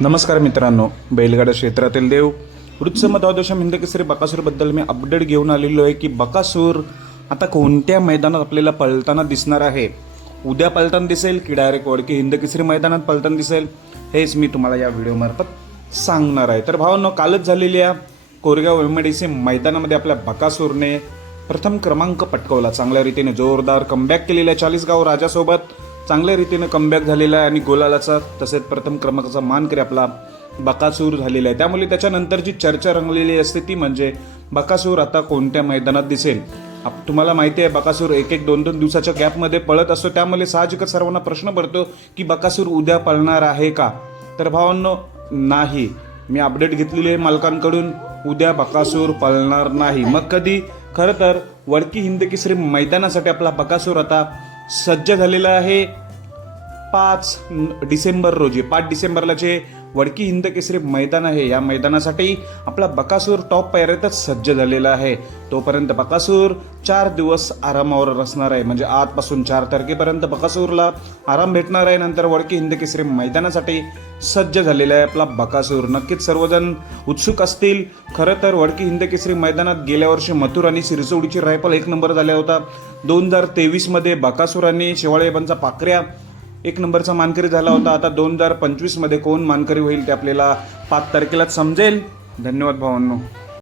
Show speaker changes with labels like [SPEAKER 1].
[SPEAKER 1] नमस्कार मित्रांनो बैलगाडा क्षेत्रातील देव वृत्समधावदशम हिंद केसरी बकासूरबद्दल मी अपडेट घेऊन आलेलो आहे की बकासूर आता कोणत्या मैदानात आपल्याला पळताना दिसणार आहे? उद्या पळताना दिसेल की डायरेक्ट वडकी हिंद केसरी मैदानात पळताना दिसेल? हेच मी तुम्हाला या व्हिडिओमार्फत सांगणार आहे. तर भावांनो कालच झालेल्या कोरगाव एम मैदानामध्ये आपल्या बकासूरने प्रथम क्रमांक पटकवला. चांगल्या रीतीने जोरदार कमबॅक केलेल्या चाळीसगाव राजासोबत चांगल्या रीतीनं कमबॅक झालेला आहे आणि गोलालाचा तसेच प्रथम क्रमांकाचा मानकरी आपला बकासूर झालेला आहे. त्यामुळे त्याच्यानंतर जी चर्चा रंगलेली असते ती म्हणजे बकासूर आता कोणत्या मैदानात दिसेल? आप- तुम्हाला माहिती आहे बकासूर एक एक दोन दोन दिवसाच्या गॅपमध्ये पळत असतो. त्यामुळे साहजिकच सर्वांना प्रश्न पडतो की बकासूर उद्या पळणार आहे का? तर भावांनो नाही. मी अपडेट घेतलेली आहे मालकांकडून. उद्या बकासूर पळणार नाही. मग कधी? खरं तर वडकी हिंद केसरी मैदानासाठी आपला बकासूर आता सज्ज झालेलं आहे. पाच डिसेंबर रोजी पाच डिसेंबरला जे वडकी हिंद केसरी मैदान आहे या मैदानासाठी आपला बकासूर टॉप पायऱ्यातच सज्ज झालेला आहे. तोपर्यंत बकासूर चार दिवस आरामावर असणार आहे. म्हणजे आजपासून चार तारखेपर्यंत बकासूरला आराम भेटणार आहे. नंतर वडकी हिंद केसरी मैदानासाठी सज्ज झालेला आहे आपला बकासूर. नक्कीच सर्वजण उत्सुक असतील. खरं तर वडकी हिंद केसरी मैदानात गेल्या वर्षी मथुर आणि सिरसोडीची रायफल एक नंबर झाल्या होता. दोन हजार तेवीसमध्ये बकासूर आणि शेवाळेबांचा पाकऱ्या एक नंबरचा मानकरी झाला होता. आता दोन हजार पंचवीसमध्ये कोण मानकरी होईल ते आपल्याला पाच तारखेला समजेल. धन्यवाद भावांनो.